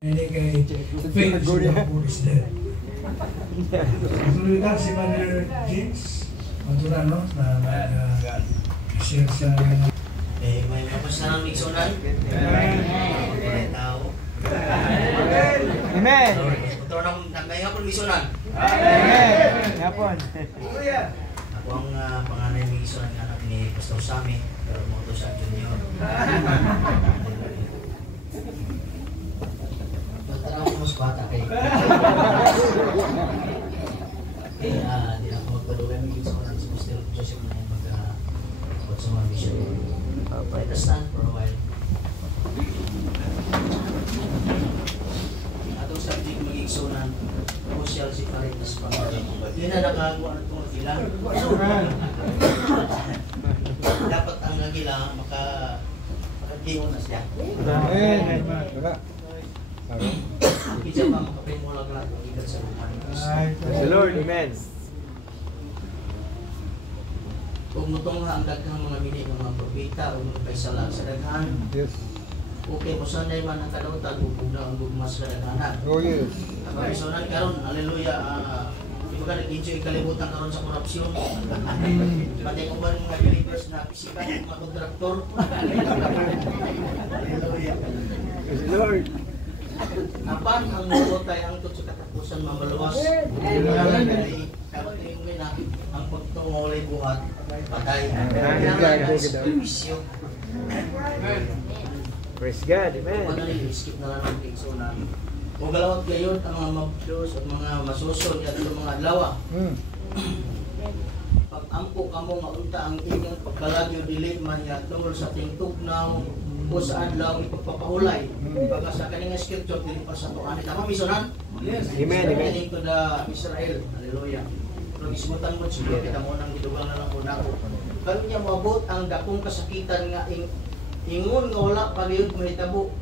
Ini kay Faith Singapore is dead. Tuloy ka si Mother James Maturano na share sa may mapasarang migsunan. Amen. Tao. Amen. Ito na nagay hapon migsunan. Amen. Hapon. Ako ang panganay migsunan ng anak ni Pastor Sammy, pero mo to sa Junior. Tara mo mas bata kay. Di na ako magpadulay migsunan sa Pastor Joseph na magka sa mga mission. Let us stand for a while. Atong subject mag-igsunan, social si Paritas Pangalaman. Yun na nakagawa ng itong nagila. Dapat ang nagila makagdiyon na siya. Amen. Kita ba makapimulag lahat ng ikat sa luman. The Lord, amen. Kung mutong ang daghang mga mini ng mga propeta o mga paisala sa daghan. Yes. Okay, kung saan na man ang kalautan, bubugna ang gugmas sa daghanan. Oh yes. Ang paisonan karon, haleluya, di ba ka nag-enjoy kalibutan karon sa korupsyon? Pati kung ba mga believers na pisikan ng mga kontraktor? Haleluya. Yes, Lord. Apan ang mabotay ang sa katapusan mamaluwas. Karoon mo na ang pagtungolay buhat, patay. Bisyo. Praise God, amen. Kung ano skip na lang ang pigsunan. Kung galawag gayon ang mga mabdos at mga masusod at mga adlaw. Pag-ampo kamo nga unta ang inyong pagkalagyo dili mahiya tungkol sa ating tugnaw o sa adlaw ipagpapahulay. Pagka sa kaning scripture dili pa sa tuan. Tama misunan? Yes. Amen. Amen. To the Israel. Hallelujah. Pero ismutan mo siya kita mo nang gidugang na lang una ko. Karon niya moabot ang dakong kasakitan nga ingon nga wala pagayud mahitabo.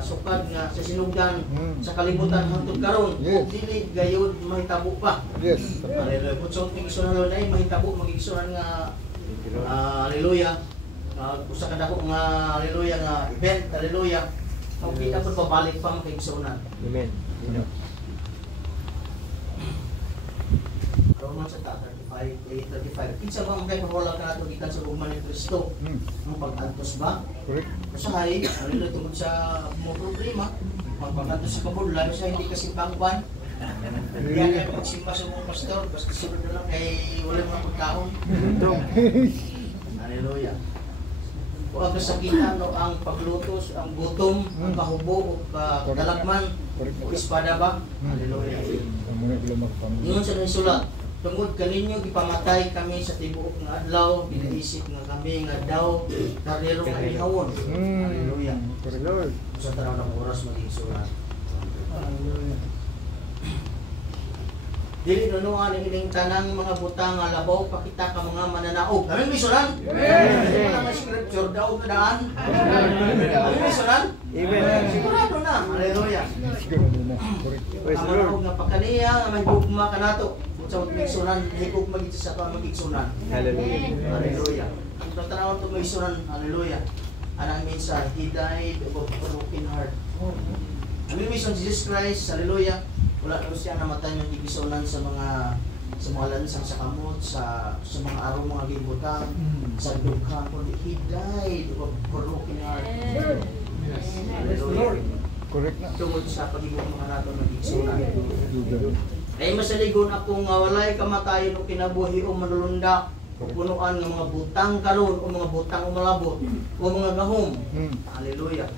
Sukad nga sa sinugdan sa kalibutan hangtod karon. Dili gayud mahitabo pa. Yes. Hallelujah. Putsong tingisunan na mahitabo magigsunan nga hallelujah. Usa ka dako nga hallelujah nga event hallelujah. Kung kita po pabalik pa magigsunan. Amen. Romans 35:35. Kinsa ba ang kay mawala ka nato gikan sa ugman ni Kristo? Ang pag-antos ba? Correct. Usahay, ano tungod sa mo problema, pag-antos sa kabudlan siya hindi kasi pangkuan. Yan ang pagsimba sa mga pastor, basta sunod na lang kay wala mga pagkaon. Hallelujah. Kung ang kasakitan o ang paglutos, ang gutom, ang kahubo, o kalakman, o espada ba? Hallelujah. Yun sa nasulat. Tungod kaninyo gipamatay kami sa tibuok nga adlaw, ginaisip nga kami nga daw karnero kami hawon. Hallelujah. Praise the Lord. Sa tanaw ng oras maging sulat. Hallelujah. Dili nunuan ining tanang mga butang nga labaw pakita ka mga mananaog. Kami misuran? Amen. Ang scripture daw na daan. Kami misuran? Amen. Sigurado na. Hallelujah. Praise the Ang Lord. manahog nga pakaniya nga may gugma kanato. Sa magigsunan, higog magigit sa ito ang magigsunan. Hallelujah. Hallelujah. Ang tatanawang ito magigsunan, hallelujah. Anong minsan, He died of a broken heart. Ang mission Jesus Christ, hallelujah. Wala na siya namatay ng igisunan sa mga lansang sa kamot, sa mga araw mga gibutang, sa dugha. He died of a broken heart. Hallelujah. Correct na. Tungod sa pag-ibig mga nato ng igisunan. Ay masaligon ako nga walay kamatayon o kinabuhi o manulunda o punuan ng mga butang karon o mga butang o malabot o mga gahom. Hallelujah.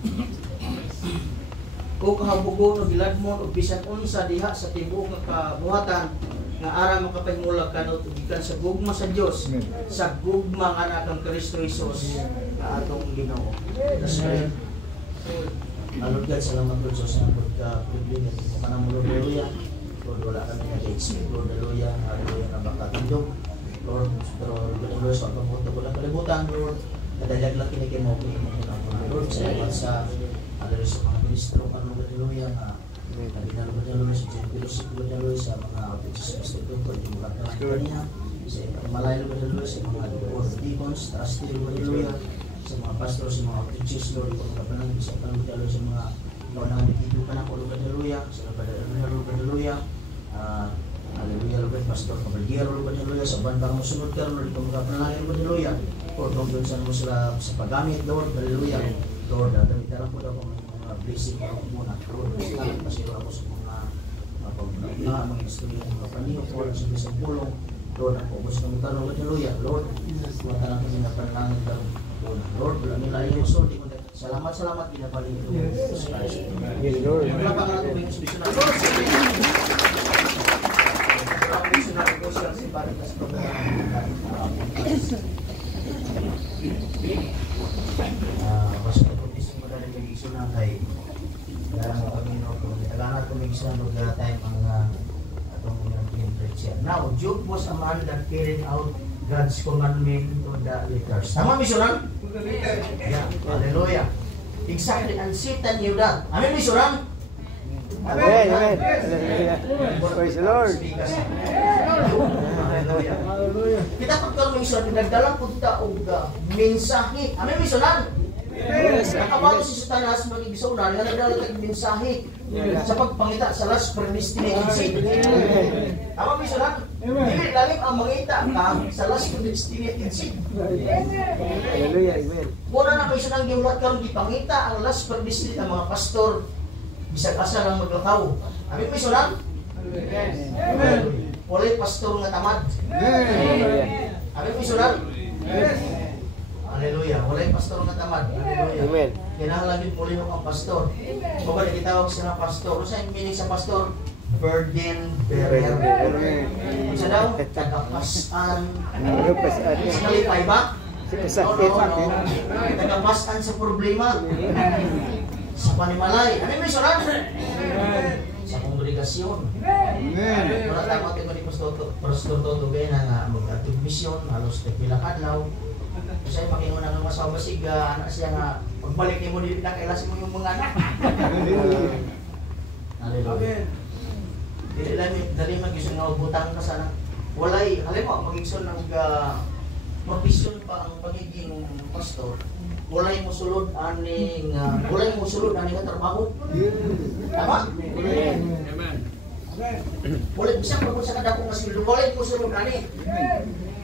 O kahabugon o giladmon o bisan unsa diha sa tibuok nga kabuhatan nga ara makapahimulag kanot gikan sa gugma sa Dios, sa gugma nga nakang Kristo Jesus nga atong Ginoo. Alod God, salamat Lord sa pagka-privilege ng panamulong hallelujah. Lord, wala kami nag-expect, Lord, hallelujah, hallelujah, na makatindog. Lord, pero hallelujah, sa pagkapunta ko lang kalibutan, Lord, nadalag lang kinikin mo, Lord, salamat sa hallelujah sa mga ministro, hallelujah, nabinalo ko hallelujah sa Joseph, hallelujah, sa mga outreach sa Pastor Dr. yung mga kaniya, sa malayo ko hallelujah, sa mga deacons, trustee, hallelujah, sa mga pastor, sa mga outreaches, Lord, ipagkapanang, sa panagdalo sa mga naunang dito ka na, sa hallelujah. Hallelujah, Lord, Pastor Kabaldiya, Lord, hallelujah, sa bandang musunod ka, Lord, kung makapanalangin, Lord, hallelujah. Lord, doon sa mo sila sa paggamit, Lord, hallelujah. Lord, dami-dara po daw mga blessing ko muna. Lord, pasiro ako sa mga istorya, mga panihok, Lord, sa isang pulong. Lord, ako po sa mga tanong, hallelujah. Lord, matalang kami na panalangin ka, Lord, wala nila yung sorti ko. Salamat, pinabalik ko. Yes, Lord. Wala pa nga ito, may inspiration na. Lord, basta po isang madali mag-iso na kay darang mga Pangino kung itaganat ko mag-iso na mag-time ang atong pinag-preach. Now, Job was a man that carried out God's commandment to the letters. Tama, Misuran? Yeah, hallelujah. Exactly, and Satan knew that. Amen, Misuran? Amen, amen. Hallelujah. Praise the Lord. Hallelujah. Kita pag karon may Misuran, nagdala po ta og mensahe. Amen, Misuran? Yes. Nakabalo si Satanas mag-igsunan nga nagdala kag mensahe sa pagpangita sa last predestinated seed. Tama, Misuran? Dili lalim ang mangita ka sa last predestinated seed. Hallelujah, amen. Muna na may sunang giulat karon gipangita ang last predestinated ang mga pastor bisag asa lang maglakaw. Amen, Misuran? Amen. Walay pastor nga tamad. Amen, Misuran? Hallelujah. Walay pastor nga tamad. Hallelujah. Amen. Kinahanglan muli ang pastor. Kung ba gitawag sila pastor, ano sa meaning sa pastor? Burden bearer. Kung sa daw, tagapasan. Sa kalipay ba? Tagapasan sa problema. Sa panimalay. Ano yung Misuran? Sa kongregasyon. Wala tayo tingnan ni Pastor Toto Bena nga mag-atog misyon, halos nagpilang adlaw. Kasi makingon ng masawa siga, anak siya nga, pagbalik ni mo dito na kailasin mo yung mga anak. Hallelujah. Dali mag-isyon nga butang ka sana. Walay, halimbawa, mag-isyon ng profesyon pa ang pagiging pastor. Walay mo sulod aning nga trabaho. Tama? Amen. Walay bisang pagod sa kadako nga sildo, walay mo sulod ani.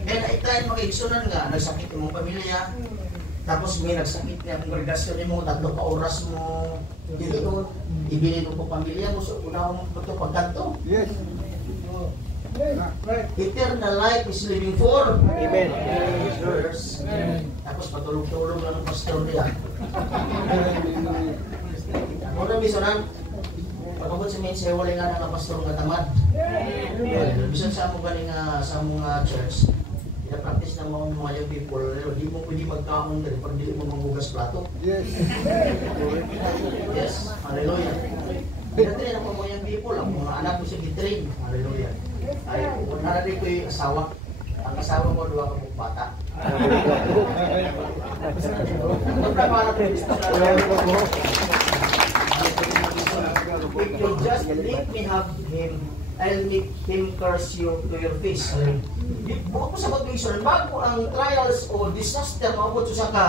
Kaya naitayin mag-igsunan nga, nagsakit yung mong pamilya, tapos may nagsakit na yung kongregasyon mo, 3 ka oras mo, dito doon, ibili mo po pamilya mo, so unahon mo ito pagkanto. Yes. Eternal life is living for. Amen. First. Tapos patulog-tulog lang ng pastor nila. Muna Misuran, pagkabot sa mensahe, wala nga ng pastor nga tamad. Bisan sa among galing sa mga church, ina-practice ng mga young people, di mo pwede magkaon dali pag dili mo manghugas plato. Yes. Yes, hallelujah. Pinatrain ako mga young people, ang mga anak ko siya gitrain, hallelujah. Ay, kung narating ko yung asawa, ang asawa mo 2 ka pong bata. Magpapala ko gusto na if you just let me have him, I'll make him curse you to your face. Buko sa pag-iison, bago ang trials o disaster maabot sa ka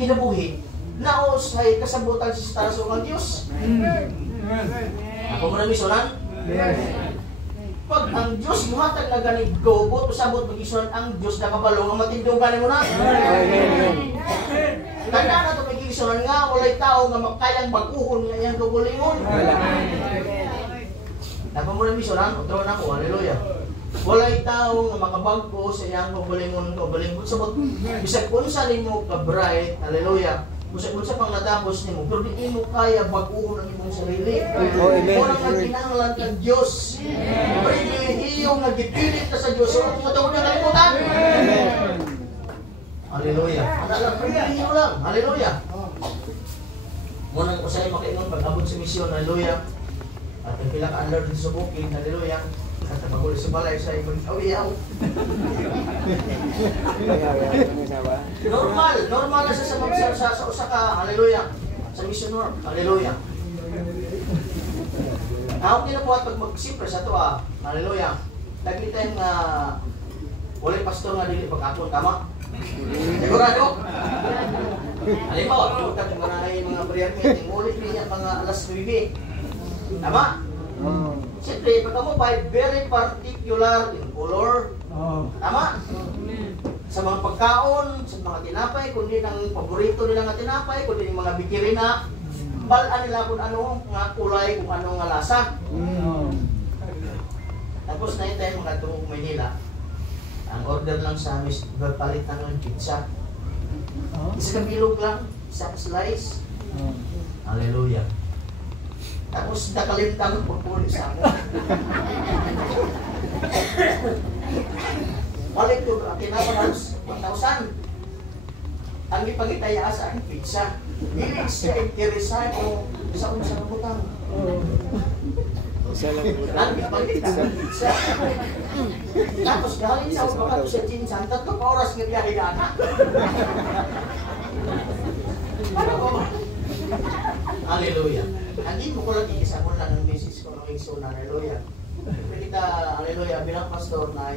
kinabuhi, naos ay kasabutan sa staraso ng Diyos. Ako mo na Misuran? Pag ang Diyos muhatag na ganit gobo, usabot mag-ison ang Diyos na kabalo, ang matindugan mo na. Tanda na ito mag-ison nga, walay tao nga makayang baguhon nga yung gugulingon. Dapat mo na Misuran, utro na ko, hallelujah. Walay tao nga makabagko sa iyang gugulingon, sabot, bisag unsa nimo ka-bright, hallelujah. Kung pang natapos ni mo, pero di mo kaya baguhon ang imong sarili. Unang nagkinahanglan kang Diyos. Pribilehiyo nga gipilit ka sa Diyos. So, kung matawag na kalimutan. Hallelujah. Ano pribilehiyo lang. Hallelujah. Munang usay makaingon pag-abot sa misyon. Hallelujah. At ang pila ka alert sa booking. Hallelujah. At ang maguli sa balay sa ibang awiyaw. Normal na sa usa ka, hallelujah, sa mission work, hallelujah. Ako kinabuhat pag mag-sipre sa ito hallelujah. Lagi tayong walay pastor nga dili pag-akon, tama? Sigurado? Halimbawa, tutak mga mga prayer meeting, ulit niya mga alas 9. Tama? Siyempre, pagka mo by very particular in color. Tama? Sa mga pagkaon, sa mga tinapay, kundi ng paborito nila nga tinapay, kundi ng mga bikirina, balaan nila kung ano nga kulay, kung ano nga lasa. Tapos na tayo mga tungkol Manila, ang order lang sa amin, palit ng pizza. Isa kabilog lang, isang slice. Hallelujah. Tapos nakalintang pagpuli sa akin. Balik ko, kinapanalos, 1,000. Ang ipangitaya sa akin, pizza. Hindi siya interesado ko sa unsang butang. Ang ipangitaya sa pizza. Tapos galing sa upakat sa Jinsan, 3 oras nga biyahe na anak. Paano ko ba? Hallelujah. Hindi mo ko lang ikisa mo lang ng misis ko ng Iksuna. Hallelujah. Kita, hallelujah, bilang pastor na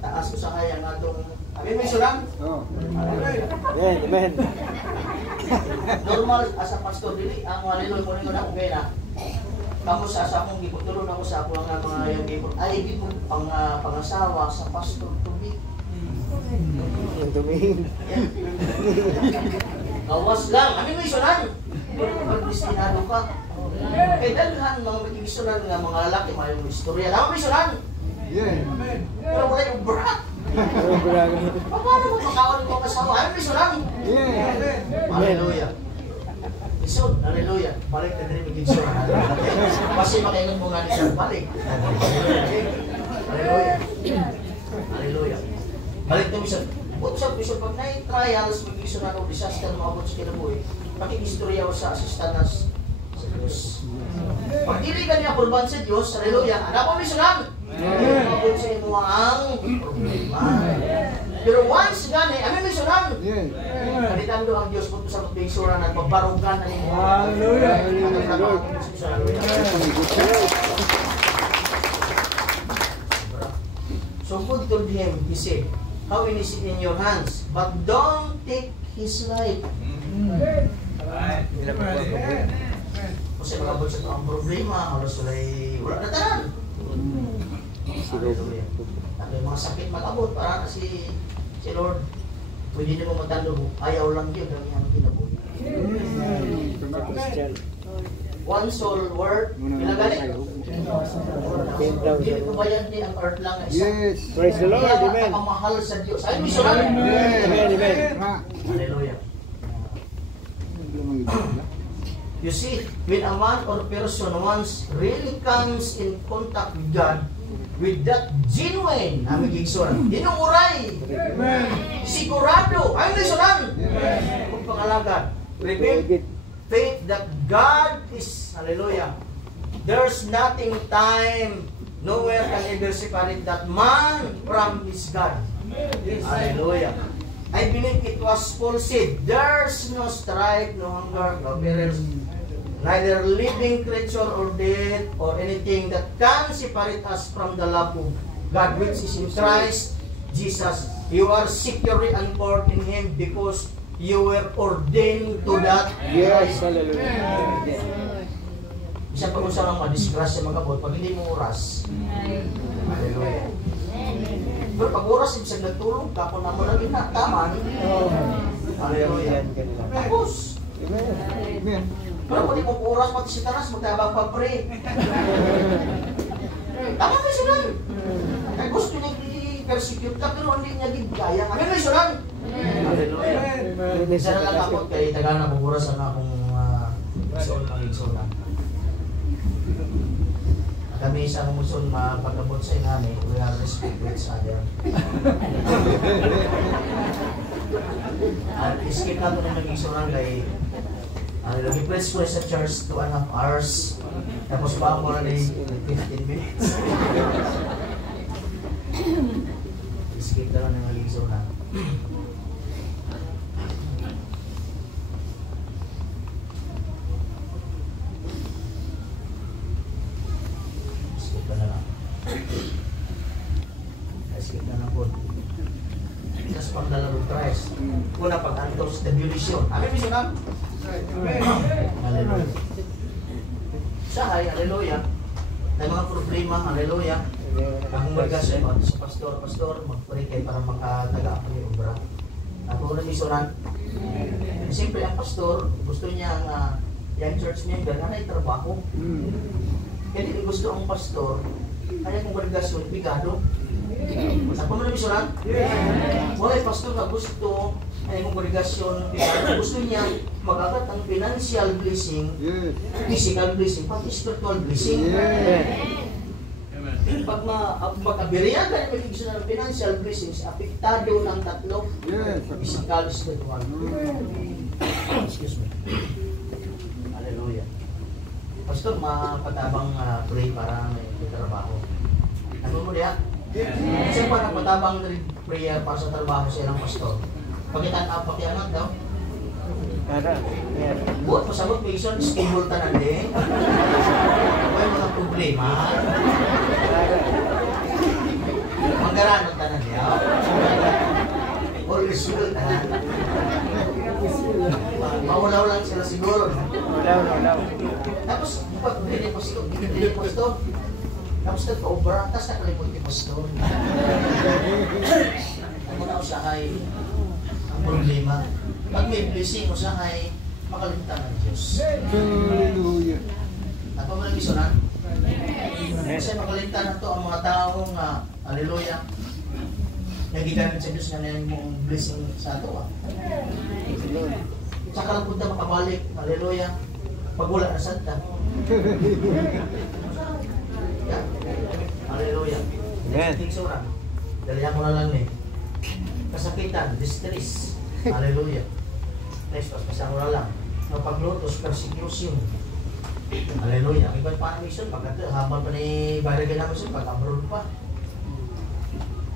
taas ko sa kaya nga itong amin may sulang? Amen, amen. Normal, as a pastor, dili, ang hallelujah mo rin ko na kung kaya na kamo sa akong giputulong ako sa ako nga mga yung gipot ay gipot pangasawa sa pastor tubig. Yung tumingin. Gawas lang, amin may sulang. Pag-destinado ka. Eh, daghan mga mag-ibisunan nga mga lalaki, mga yung istorya. Alam mo bisunan? Pero wala yung brat. Paano mo pagkawan mo kasama? Alam mo bisunan? Hallelujah. Isod, hallelujah. Balik na din mag-ibisunan. Kasi makaingon mo nga niya, balik. Hallelujah. Hallelujah. Balik na isod. Pag na-trials, mag-ibisunan o disaster, maabot sa kinabuhi. Pakikistorya ko sa asistanas sa Diyos. Pag dili ka niya kurban sa Diyos, hallelujah, anak mo misunan. Mabot sa imo ang problema. Pero once gani, amin misunan. Kalitan do ang Diyos po sa pagbigsura at pagbarugan na imo. Hallelujah. So God told him, he said, how is it in your hands? But don't take his life. Kasi magabot sa ito ang problema, halos wala na tanan. Hallelujah. At may mga sakit magabot, para na si Lord, pwede na mo matando, ayaw lang yun, ang iyang kinabuhi. One soul worth, pinagalit. Hindi ko ba yan ang earth lang na isa? Praise the Lord, amen. Kaya nakamahal sa Diyos. Ay, misunan. Amen, amen. Hallelujah. You see, when a man or person once really comes in contact with God, with that genuine, amigigsuran, inuuray, sigurado, ay nisunan, kung pangalagad, reveal faith that God is, hallelujah, there's nothing time, nowhere can ever separate that man from his God. Hallelujah. I believe it was Paul said, there's no strife, no hunger, no perils, neither living creature or dead or anything that can separate us from the love of God which is in Christ Jesus. You are securely anchored in Him because you were ordained to that. Yes, hallelujah. Isa pa kung saan ang madisgrasya magabot pag hindi mo oras. Hallelujah. Pero pag oras, ibig nagtulog ka, kung naman lagi na, tama. Hallelujah. Tapos. Amen. Pero kung di mo oras, pati si Tanas, magtabang pa-pray. Tama kayo sunan. Kaya gusto niya i-persecute ka, pero hindi niya gigaya. Amin kayo sunan. Hallelujah. Isa na lang ako, kaya taga na kung oras na akong soon ng igsona. Kami isang muson mapagabot sa inani, we are respect each other. At iskip na ito ng nag-isoran kay nag-press ko sa church 2.5 hours. Tapos pa ako na 15 minutes. Iskip na lang ng nag-isoran. Pagdalaro Christ. Una pag-antos tribulation. Amin mission na? Hallelujah. Sahay, haleluya. May mga problema, haleluya. Ang magasin mo sa pastor, magpuri kayo para makataga ang obra. Ako na misunan. Siyempre, ang pastor, gusto niya yung church member na may trabaho. Kaya hindi gusto ang pastor, kaya kung magasin, bigado. Ako na misunan? Wala yung pastor na gusto, ay kongregasyon, gusto niya mag-agat ang financial blessing, physical blessing, pati spiritual blessing. Pag mag-abiriyan ka yung gusto ng financial blessings, apektado ng tatlo, physical, spiritual. Excuse me. Hallelujah. Pastor, mapatabang pray para may trabaho. Ano mo diya? Kasi pa nagpatabang prayer para sa trabaho sa ilang pastor. Pagkitaan pakiangat daw. Buat pasabot may isang stable tanan din. May mga problema. Manggaranot tanan niya. Always well tanan. Maulaw lang sila siguro. Tapos, pag hindi po ito. Tapos nagpa-over, tapos nakalipot ni pastor. Ano na usahay ang problema. Pag may blessing, usahay makalimtan ng Diyos. At pa malang isunan? Kasi makalimtan na ito ang mga taong hallelujah, nagigamit sa Diyos na na yung blessing sa ito. Tsaka lang punta makabalik, hallelujah, pag wala na santa. Hallelujah. Amen. Next sura. Dalihan ko na lang kasakitan, distress. Hallelujah. Next, paspasang ko na lang. Paglutos, persecution. Hallelujah. Iba't pa ang mission, habang pa ni Baragay namin siya, pag-abroad pa.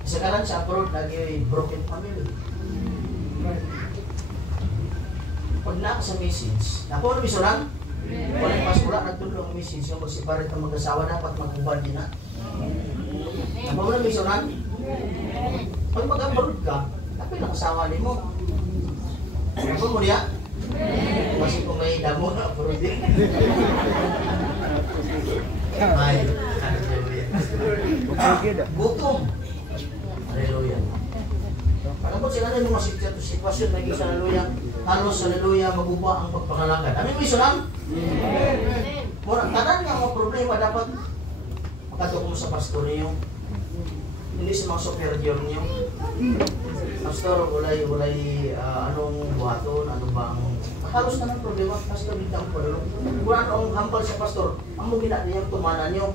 Isa ka lang sa abroad, lagi broken family. Pag na sa message, ako ang mission lang? Walang pasura, nagtulong ang message, yung magsiparit ng mag-asawa, dapat mag-ubad din na. Ako ang mission lang? Pag mag-abroad ka, tapi lang asawa din mo. Ako mo niya? Kasi kung may damo na, abroad din. Ay, hallelujah. Gutom. Hallelujah. Alam mo sila na yung mga sitwasyon na isa, hallelujah. Halos, hallelujah, maguba ang pagpangalagan. Amin mo iso lang? Mura, tanan nga mga problema dapat makatuko mo sa pastor niyo. Hindi sa mga superior niyo. Pastor, walay anong buhaton, ano bang halos na ng problema, pastor, hindi ang pwede. Kung anong hampal sa pastor, ang mga ginaniyang tumanan niyo.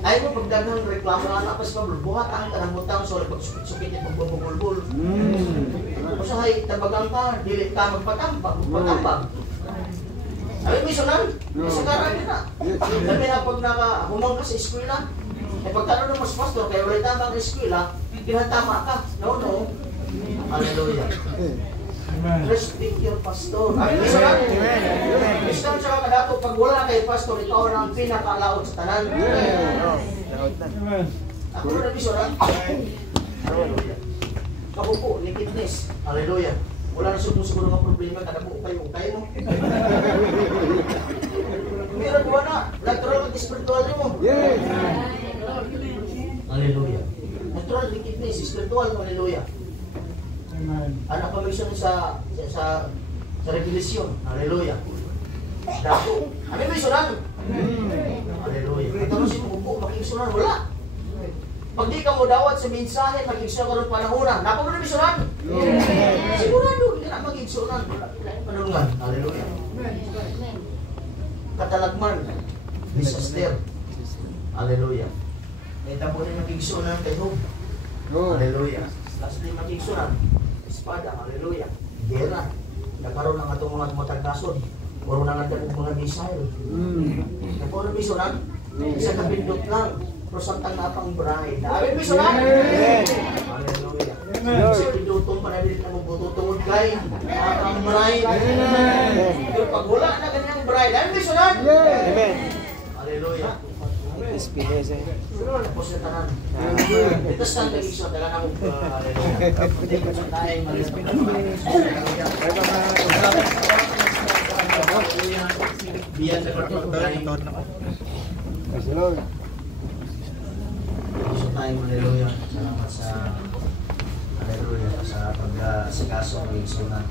Ay mo pagdagang reklamo na anak, pas buhat ang tanang-butang, so pagsukit niya pagbubulbul. Usahay, tabagang ka, dili ka magpatambag. Ay, may sunan, isa ka rin na. Dami na pag humang ka sa eskwela, ay pagkano ng mas pastor, kaya wala tamang eskwela, tinatama ka. No. Hallelujah. Respect your pastor. Ay, may sunan. Isang siya kadato, pag wala kay pastor, ikaw ang pinakalaot sa tanan. Ako na may sunan. Hallelujah. Kapupo, likidness. Hallelujah. Wala na siguro mga problema, kada po ukay mo. Meron ko na, natural at spiritual mo. Hallelujah. Natural likidness, spiritual, hallelujah. Anak pamisyon sa revelasyon, hallelujah. Dako. Ano may sunan? Hallelujah. Ito mo si Mupo, makikisunan, wala. Pag di ka mo dawat sa mensahe, mag-igsunan ka rin panahunan. Napa mo na misunan? Sigurado, hindi na mag-igsunan. Panulungan. Hallelujah. Katalagman. Disaster. Hallelujah. Ito po rin mag-igsunan kay Job. Hallelujah. Lastly, mag-igsunan. Espada. Hallelujah. Gera. Nagkaroon ng atong mga matagkasod. Puro na natin mga missile. Napa mo na misunan? Isa kapindot lang. Prosantang na pang bride. Amin mo sunan? Hallelujah. Kasi pinutong pa na din na magpututungod kay ang bride. Yung pag wala na ganyang bride. Amin mo sunan? Hallelujah. Tapos na tanan. Ito stand na iso. Dala na mo. Hallelujah. Hindi ko sa tayo. Hallelujah. hallelujah. Beyond the part of time. Praise the Lord. So time, hallelujah. Salamat sa hallelujah sa pag-asikaso ng sunan.